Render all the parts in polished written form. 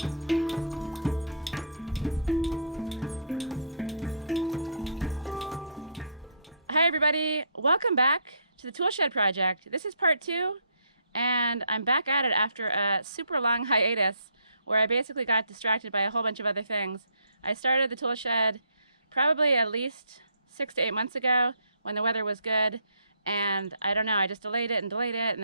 Hi everybody, welcome back to the Toolshed project. This is part 2 and I'm back at it after a super long hiatus where I basically got distracted by a whole bunch of other things. I started the Toolshed probably at least 6 to 8 months ago when the weather was good, and I don't know, I just delayed it and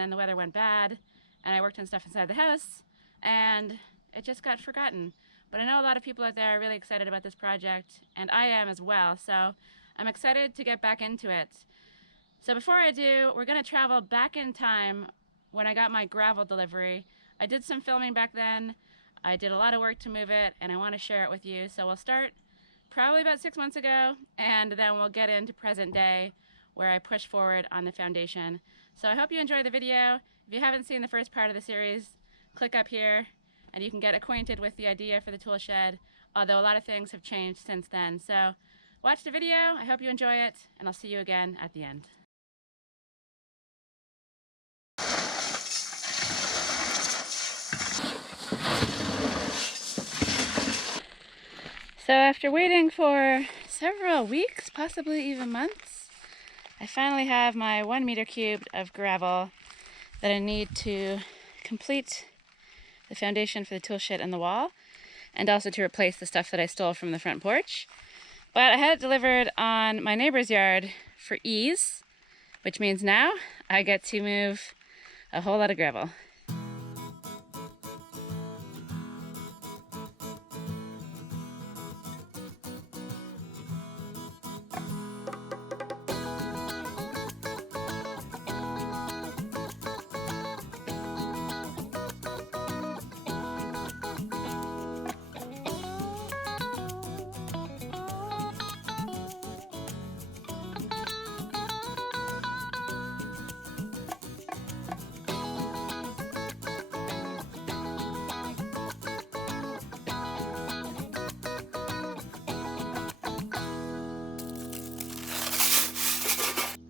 then the weather went bad and I worked on stuff inside the house and it just got forgotten. But I know a lot of people out there are really excited about this project, and I am as well, so I'm excited to get back into it. So before I do, we're going to travel back in time when I got my gravel delivery. I did some filming back then. I did a lot of work to move it, and I want to share it with you. So we'll start probably about 6 months ago, and then we'll get into present day where I push forward on the foundation. So I hope you enjoy the video. If you haven't seen the first part of the series, click up here and you can get acquainted with the idea for the Toolshed, although a lot of things have changed since then. So watch the video, I hope you enjoy it, and I'll see you again at the end. So after waiting for several weeks, possibly even months, I finally have my 1 meter cubed of gravel that I need to complete the foundation for the toolshed and the wall, and also to replace the stuff that I stole from the front porch. But I had it delivered on my neighbor's yard for ease, which means now I get to move a whole lot of gravel.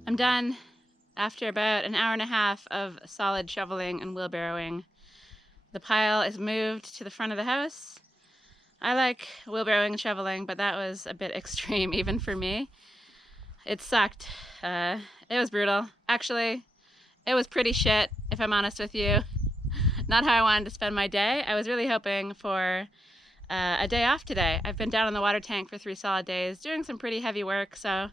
I'm done after about an hour and a half of solid shoveling and wheelbarrowing. The pile is moved to the front of the house. I like wheelbarrowing and shoveling, but that was a bit extreme even for me. It sucked. It was brutal. Actually, it was pretty shit, if I'm honest with you. Not how I wanted to spend my day. I was really hoping for a day off today. I've been down in the water tank for 3 solid days doing some pretty heavy work, so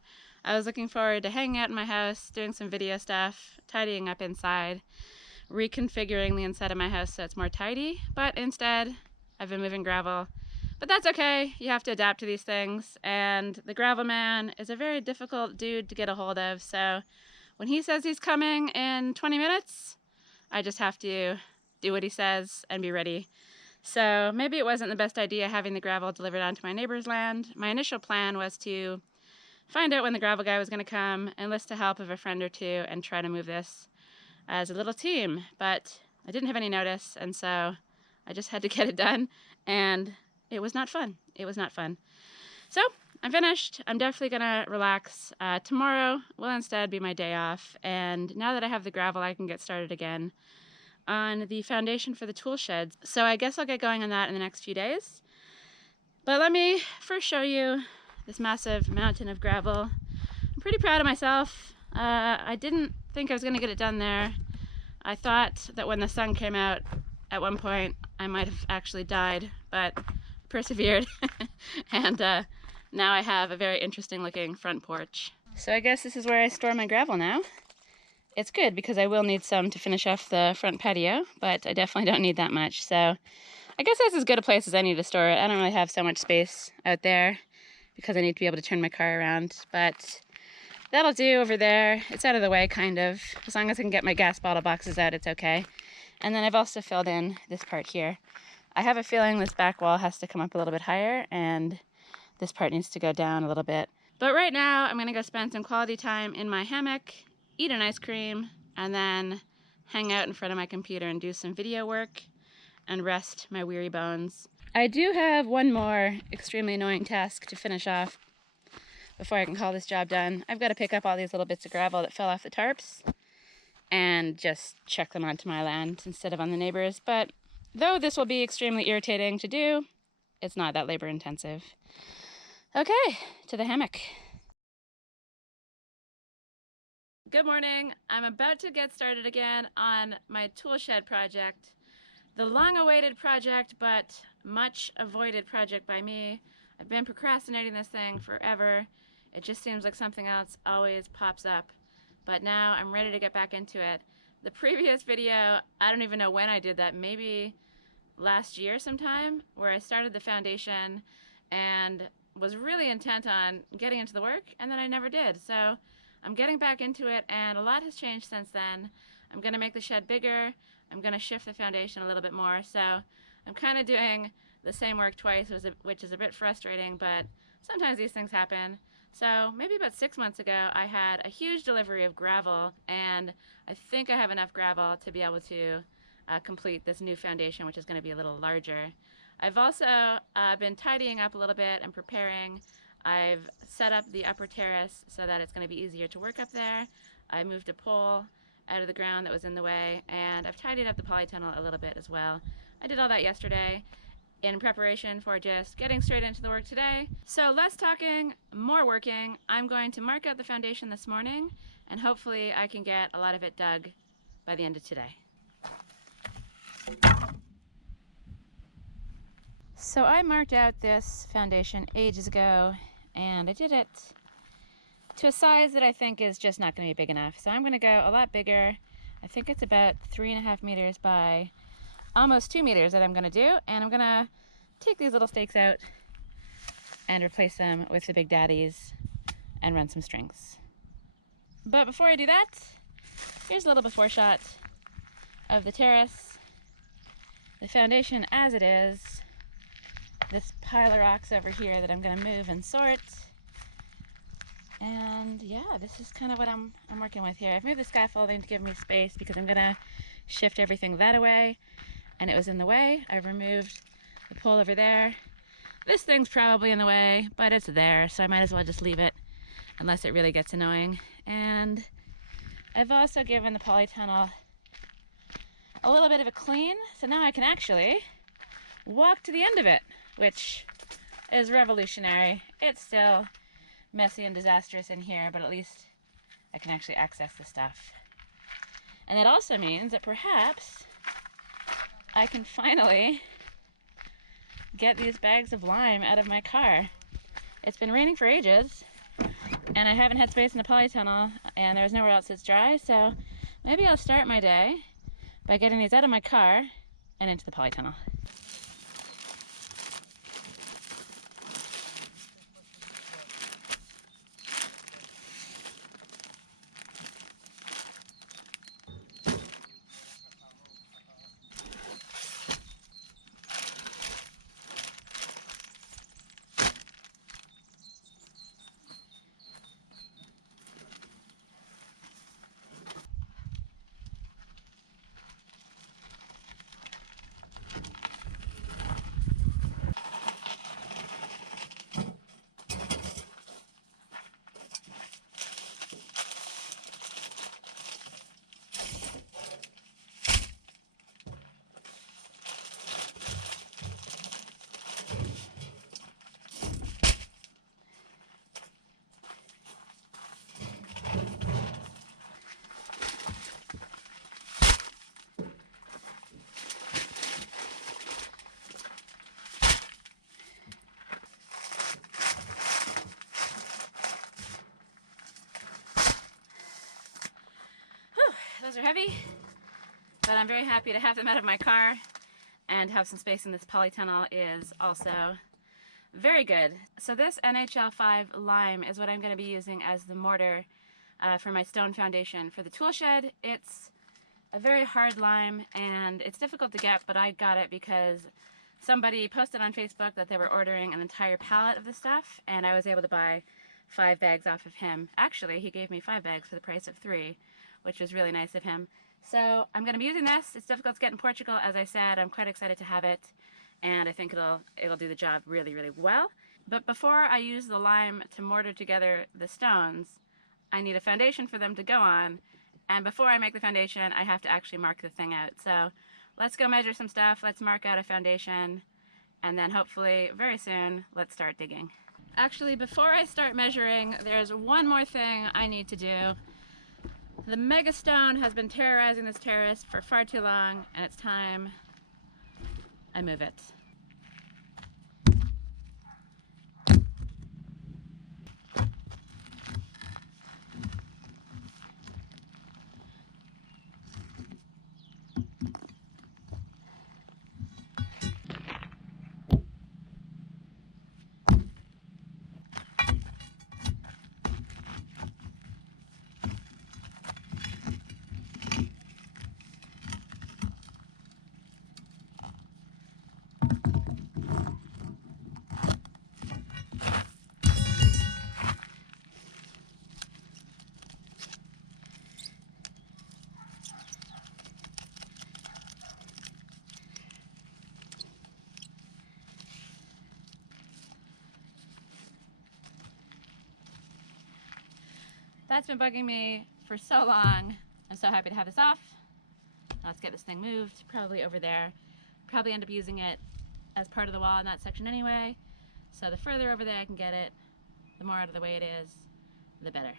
I was looking forward to hanging out in my house, doing some video stuff, tidying up inside, reconfiguring the inside of my house so it's more tidy, but instead I've been moving gravel. But that's okay, you have to adapt to these things, and the gravel man is a very difficult dude to get a hold of, so when he says he's coming in 20 minutes, I just have to do what he says and be ready. So maybe it wasn't the best idea having the gravel delivered onto my neighbor's land. My initial plan was to find out when the gravel guy was going to come, enlist the help of a friend or two, and try to move this as a little team. But I didn't have any notice, and so I just had to get it done, and it was not fun. It was not fun. So I'm finished. I'm definitely going to relax. Tomorrow will instead be my day off, and now that I have the gravel, I can get started again on the foundation for the tool sheds. So I guess I'll get going on that in the next few days. But let me first show you this massive mountain of gravel. I'm pretty proud of myself. I didn't think I was going to get it done there. I thought that when the sun came out at one point I might have actually died, but persevered. And now I have a very interesting looking front porch. So I guess this is where I store my gravel now. It's good because I will need some to finish off the front patio, but I definitely don't need that much. So I guess that's as good a place as I need to store it. I don't really have so much space out there because I need to be able to turn my car around, but that'll do over there. It's out of the way, kind of. As long as I can get my gas bottle boxes out, it's okay. And then I've also filled in this part here. I have a feeling this back wall has to come up a little bit higher, and this part needs to go down a little bit. But right now, I'm gonna go spend some quality time in my hammock, eat an ice cream, and then hang out in front of my computer and do some video work and rest my weary bones. I do have one more extremely annoying task to finish off before I can call this job done. I've got to pick up all these little bits of gravel that fell off the tarps and just chuck them onto my land instead of on the neighbors, but Though this will be extremely irritating to do, it's not that labor intensive. Okay, to the hammock. Good morning. I'm about to get started again on my Toolshed project. The long-awaited project, but much avoided project by me. I've been procrastinating this thing forever. It just seems like something else always pops up. But now I'm ready to get back into it. The previous video, I don't even know when I did that, maybe last year sometime, where I started the foundation and was really intent on getting into the work, and then I never did. So I'm getting back into it, and a lot has changed since then. I'm going to make the shed bigger. I'm going to shift the foundation a little bit more. So I'm kind of doing the same work twice, which is a bit frustrating, but sometimes these things happen. So maybe about 6 months ago, I had a huge delivery of gravel, and I think I have enough gravel to be able to complete this new foundation, which is going to be a little larger. I've also been tidying up a little bit and preparing. I've set up the upper terrace so that it's going to be easier to work up there. I moved a pole out of the ground that was in the way, and I've tidied up the polytunnel a little bit as well. I did all that yesterday in preparation for just getting straight into the work today. So less talking, more working. I'm going to mark out the foundation this morning, and hopefully I can get a lot of it dug by the end of today. So I marked out this foundation ages ago, and I did it to a size that I think is just not going to be big enough. So I'm going to go a lot bigger. I think it's about 3.5 meters by almost 2 meters that I'm going to do, and I'm going to take these little stakes out and replace them with the big daddies and run some strings. But before I do that, here's a little before shot of the terrace, the foundation as it is, this pile of rocks over here that I'm going to move and sort. And yeah, this is kind of what I'm working with here. I've moved the scaffolding to give me space because I'm going to shift everything that away, and it was in the way. I've removed the pole over there. This thing's probably in the way, but it's there, so I might as well just leave it unless it really gets annoying. And I've also given the polytunnel a little bit of a clean, so now I can actually walk to the end of it, which is revolutionary. It's still messy and disastrous in here, but at least I can actually access the stuff. And that also means that perhaps I can finally get these bags of lime out of my car. It's been raining for ages, and I haven't had space in the polytunnel, and there's nowhere else that's dry, so maybe I'll start my day by getting these out of my car and into the polytunnel. Those are heavy, but I'm very happy to have them out of my car, and have some space in this polytunnel is also very good. So this NHL5 lime is what I'm going to be using as the mortar for my stone foundation for the tool shed. It's a very hard lime, and it's difficult to get, but I got it because somebody posted on Facebook that they were ordering an entire pallet of the stuff, and I was able to buy 5 bags off of him. Actually, he gave me 5 bags for the price of 3, which was really nice of him. So I'm going to be using this. It's difficult to get in Portugal, as I said. I'm quite excited to have it, and I think it'll do the job really, really well. But before I use the lime to mortar together the stones, I need a foundation for them to go on, and before I make the foundation, I have to actually mark the thing out. So let's go measure some stuff, let's mark out a foundation, and then hopefully very soon, let's start digging. Actually, before I start measuring, there's one more thing I need to do. The megastone has been terrorizing this terrace for far too long, and it's time I move it. That's been bugging me for so long. I'm so happy to have this off. Let's get this thing moved, probably over there. Probably end up using it as part of the wall in that section anyway. So the further over there I can get it, the more out of the way it is, the better.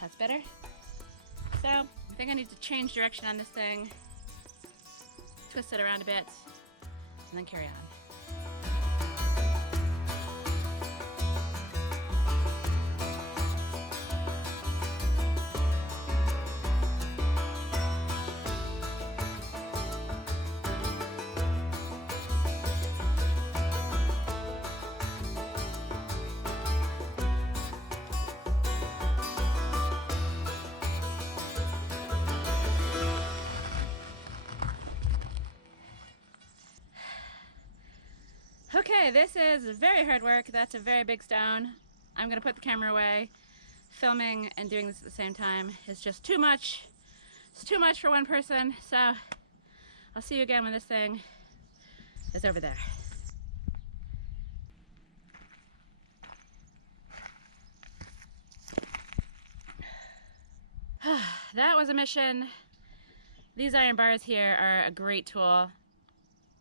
That's better. So I think I need to change direction on this thing, twist it around a bit, and then carry on. Okay, this is very hard work. That's a very big stone. I'm gonna put the camera away. Filming and doing this at the same time is just too much. It's too much for one person, so I'll see you again when this thing is over there. That was a mission. These iron bars here are a great tool.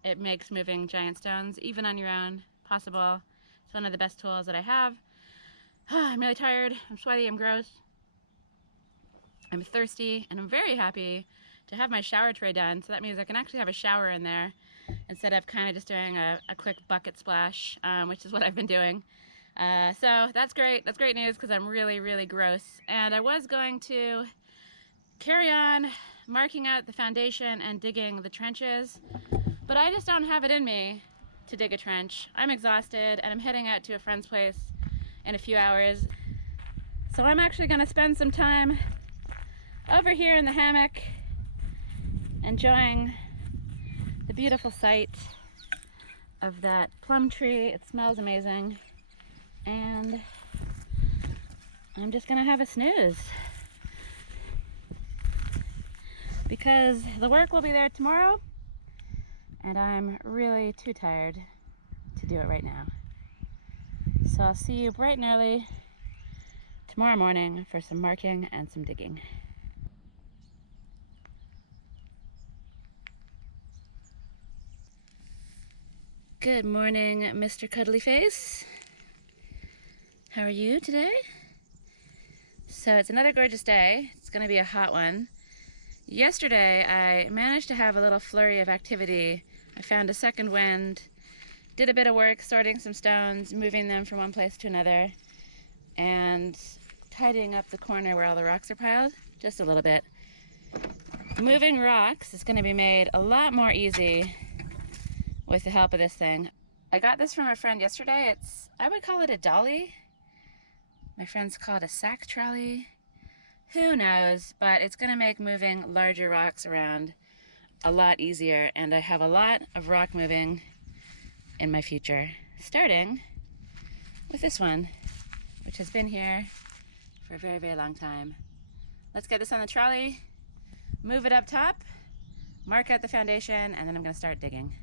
It makes moving giant stones, even on your own, possible. It's one of the best tools that I have. I'm really tired, I'm sweaty, I'm gross. I'm thirsty, and I'm very happy to have my shower tray done, so that means I can actually have a shower in there instead of kind of just doing a quick bucket splash, which is what I've been doing. So that's great news, because I'm really, really gross. And I was going to carry on marking out the foundation and digging the trenches, but I just don't have it in me to dig a trench. I'm exhausted and I'm heading out to a friend's place in a few hours. So I'm actually gonna spend some time over here in the hammock enjoying the beautiful sight of that plum tree. It smells amazing. And I'm just gonna have a snooze, because the work will be there tomorrow and I'm really too tired to do it right now. So I'll see you bright and early tomorrow morning for some marking and some digging. Good morning, Mr. Cuddly Face. How are you today? So it's another gorgeous day. It's gonna be a hot one. Yesterday I managed to have a little flurry of activity. I found a second wind, did a bit of work sorting some stones, moving them from one place to another, and tidying up the corner where all the rocks are piled, just a little bit. Moving rocks is going to be made a lot more easy with the help of this thing. I got this from a friend yesterday. I would call it a dolly. My friends call it a sack trolley. Who knows, but it's gonna make moving larger rocks around a lot easier, and I have a lot of rock moving in my future, starting with this one, which has been here for a very, very long time. Let's get this on the trolley, move it up top, mark out the foundation, and then I'm gonna start digging.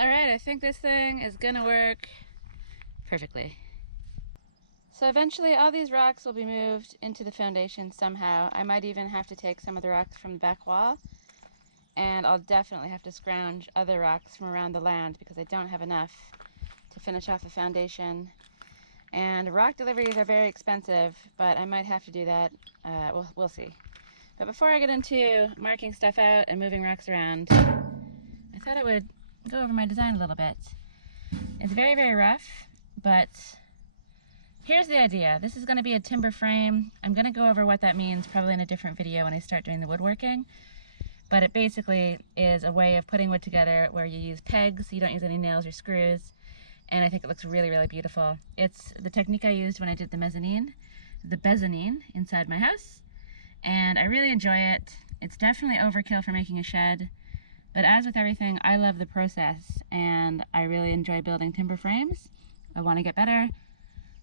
Alright, I think this thing is gonna work perfectly. So eventually all these rocks will be moved into the foundation somehow. I might even have to take some of the rocks from the back wall, and I'll definitely have to scrounge other rocks from around the land because I don't have enough to finish off the foundation. And rock deliveries are very expensive, but I might have to do that. We'll see. But before I get into marking stuff out and moving rocks around, I thought I would go over my design a little bit. It's very, very rough, but here's the idea. This is going to be a timber frame. I'm going to go over what that means probably in a different video when I start doing the woodworking. But it basically is a way of putting wood together where you use pegs, so you don't use any nails or screws. And I think it looks really, really beautiful. It's the technique I used when I did the mezzanine inside my house. And I really enjoy it. It's definitely overkill for making a shed. But as with everything, I love the process, and I really enjoy building timber frames. I want to get better,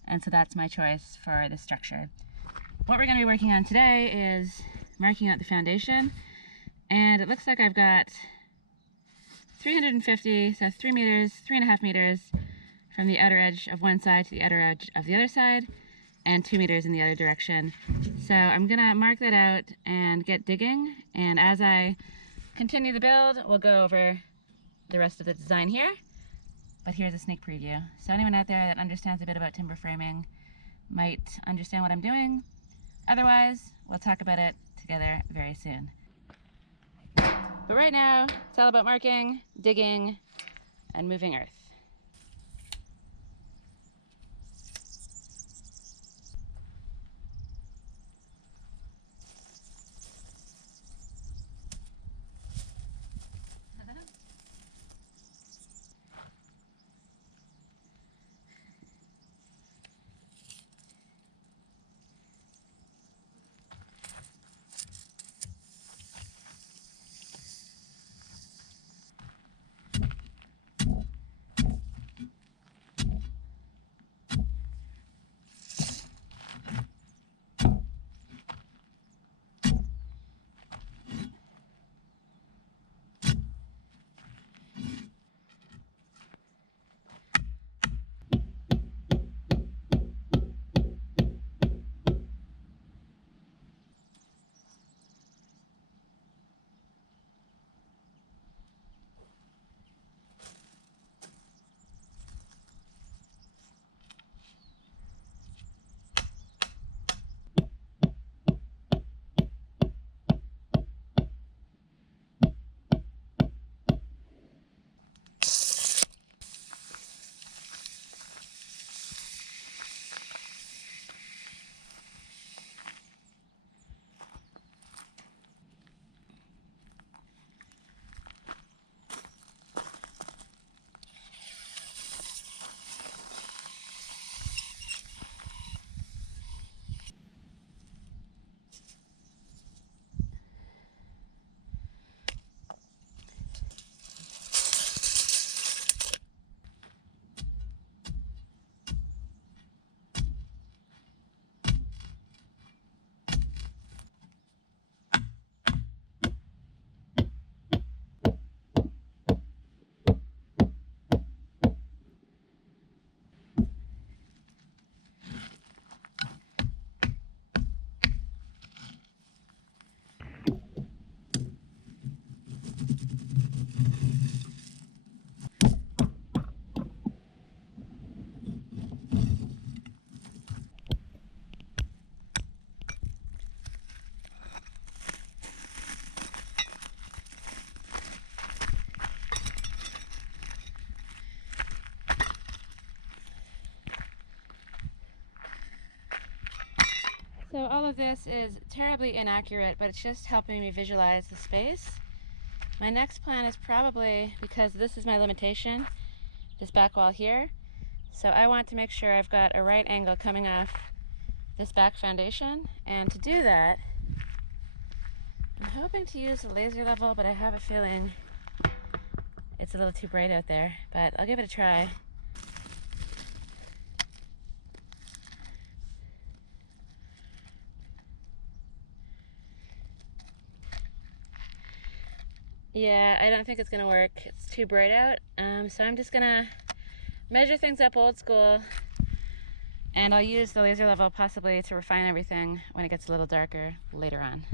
and so that's my choice for this structure. What we're going to be working on today is marking out the foundation, and it looks like I've got 350, so 3 meters, 3.5 meters from the outer edge of one side to the outer edge of the other side, and 2 meters in the other direction. So I'm going to mark that out and get digging, and as I continue the build, we'll go over the rest of the design here. But here's a sneak preview. So anyone out there that understands a bit about timber framing might understand what I'm doing. Otherwise, we'll talk about it together very soon. But right now, it's all about marking, digging, and moving earth. So all of this is terribly inaccurate, but it's just helping me visualize the space. My next plan is probably, because this is my limitation, this back wall here. So I want to make sure I've got a right angle coming off this back foundation. And to do that, I'm hoping to use a laser level, but I have a feeling it's a little too bright out there, but I'll give it a try. Yeah, I don't think it's gonna work. It's too bright out. So I'm just gonna measure things up old school, and I'll use the laser level possibly to refine everything when it gets a little darker later on.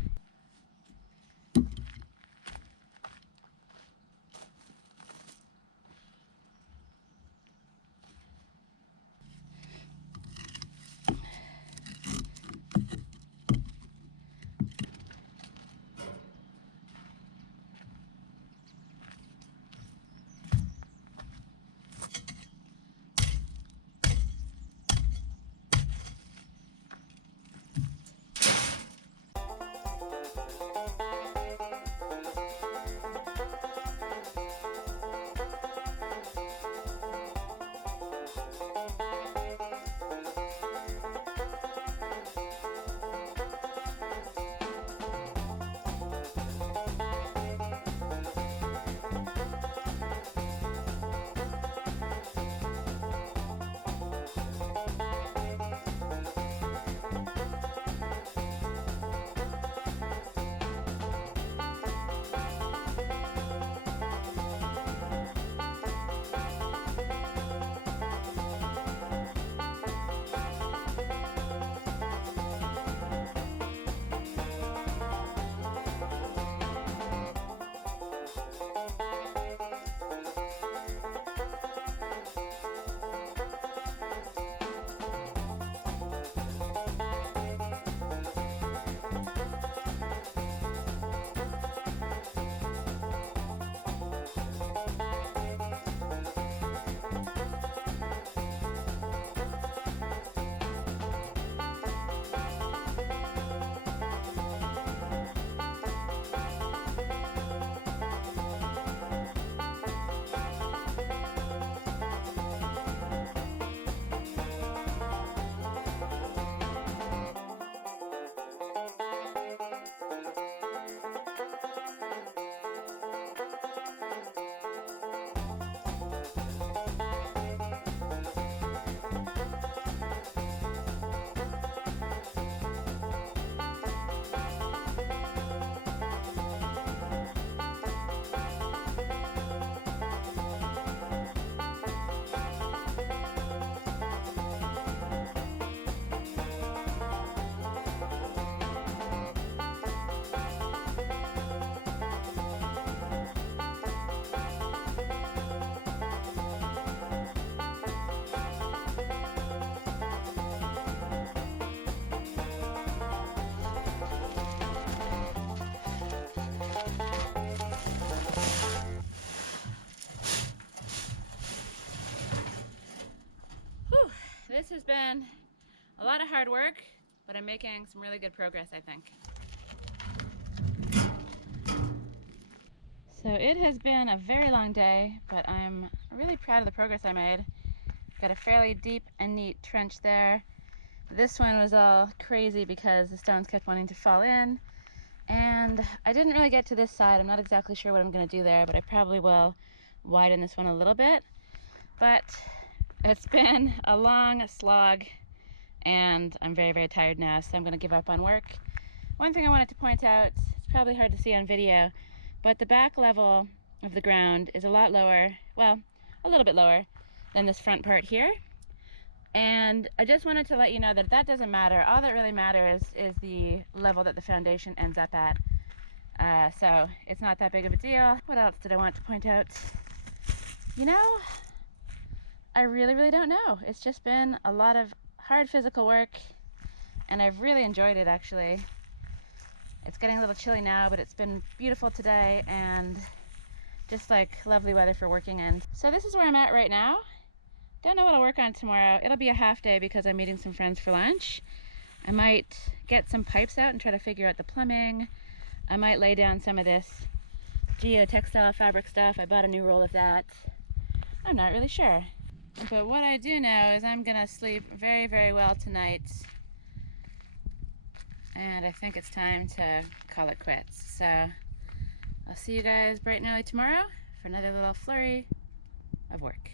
This has been a lot of hard work, but I'm making some really good progress, I think. So it has been a very long day, but I'm really proud of the progress I made. Got a fairly deep and neat trench there. This one was all crazy because the stones kept wanting to fall in, and I didn't really get to this side. I'm not exactly sure what I'm going to do there, but I probably will widen this one a little bit. But it's been a long slog, and I'm very, very tired now, so I'm going to give up on work. One thing I wanted to point out, it's probably hard to see on video, but the back level of the ground is a lot lower, well, a little bit lower than this front part here. And I just wanted to let you know that that doesn't matter. All that really matters is the level that the foundation ends up at. So it's not that big of a deal. What else did I want to point out? You know, I really don't know. It's just been a lot of hard physical work, and I've really enjoyed it actually. It's getting a little chilly now, but it's been beautiful today and just like lovely weather for working in. So this is where I'm at right now. Don't know what I'll work on tomorrow. It'll be a half day because I'm meeting some friends for lunch. I might get some pipes out and try to figure out the plumbing. I might lay down some of this geotextile fabric stuff. I bought a new roll of that. I'm not really sure. But what I do know is I'm gonna sleep very well tonight. And I think it's time to call it quits. So I'll see you guys bright and early tomorrow for another little flurry of work.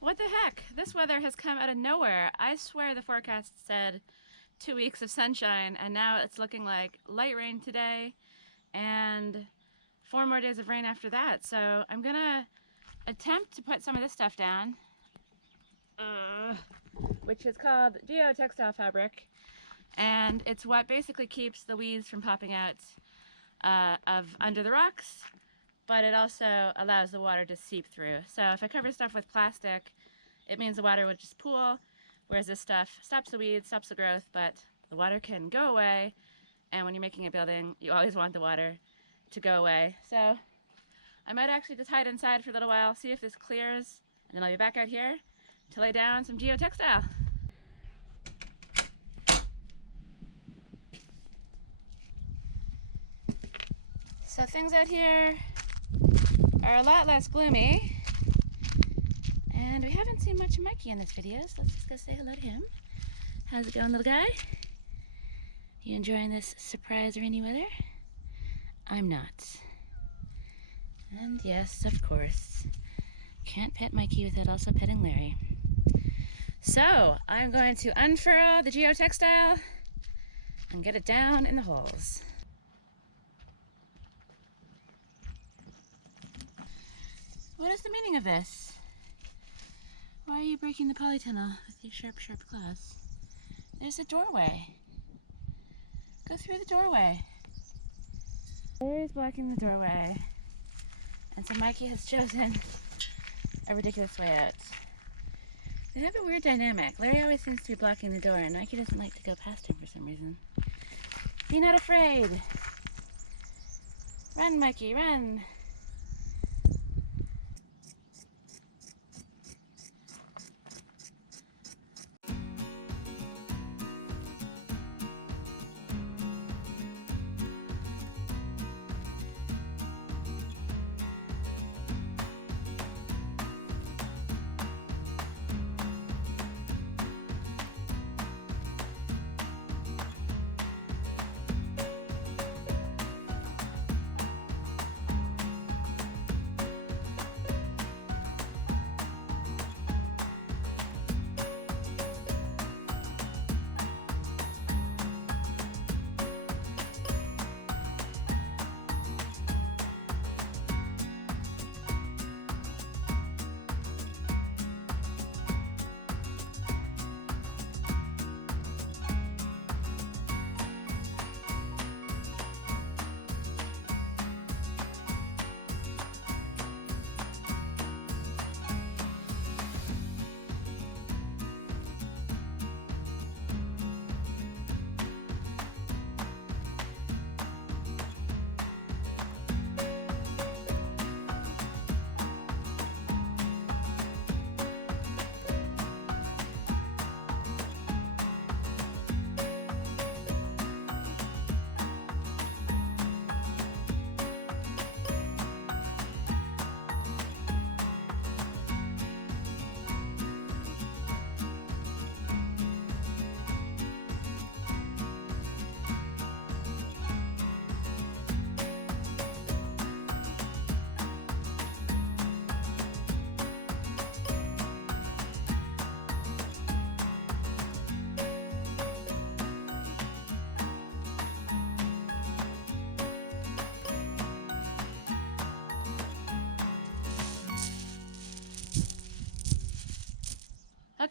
What the heck? This weather has come out of nowhere. I swear the forecast said 2 weeks of sunshine, and now it's looking like light rain today and 4 more days of rain after that. So I'm gonna attempt to put some of this stuff down, which is called geotextile fabric, and it's what basically keeps the weeds from popping out of under the rocks, but it also allows the water to seep through. So if I cover stuff with plastic, it means the water would just pool, whereas this stuff stops the weeds, stops the growth, but the water can go away, and when you're making a building, you always want the water to go away. So I might actually just hide inside for a little while, see if this clears, and then I'll be back out here to lay down some geotextile. So things out here are a lot less gloomy, and we haven't seen much of Mikey in this video, so let's just go say hello to him. How's it going, little guy? You enjoying this surprise rainy weather? I'm not. And yes, of course, can't pet Mikey without also petting Larry. So I'm going to unfurl the geotextile and get it down in the holes. What is the meaning of this? Why are you breaking the polytunnel with your sharp claws? There's a doorway. Go through the doorway. Larry's blocking the doorway. And so Mikey has chosen a ridiculous way out. They have a weird dynamic. Larry always seems to be blocking the door, and Mikey doesn't like to go past him for some reason. Be not afraid. Run, Mikey, run.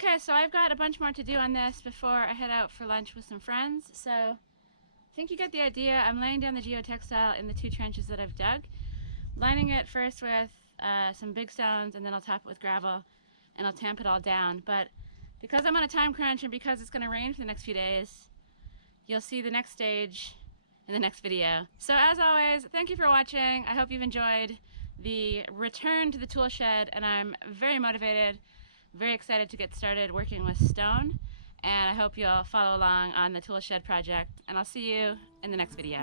Okay, so I've got a bunch more to do on this before I head out for lunch with some friends. So I think you get the idea. I'm laying down the geotextile in the 2 trenches that I've dug, lining it first with some big stones, and then I'll top it with gravel and I'll tamp it all down. But because I'm on a time crunch and because it's going to rain for the next few days, you'll see the next stage in the next video. So as always, thank you for watching. I hope you've enjoyed the return to the tool shed, and I'm very motivated, very excited to get started working with stone, and I hope you'll follow along on the tool shed project, and I'll see you in the next video.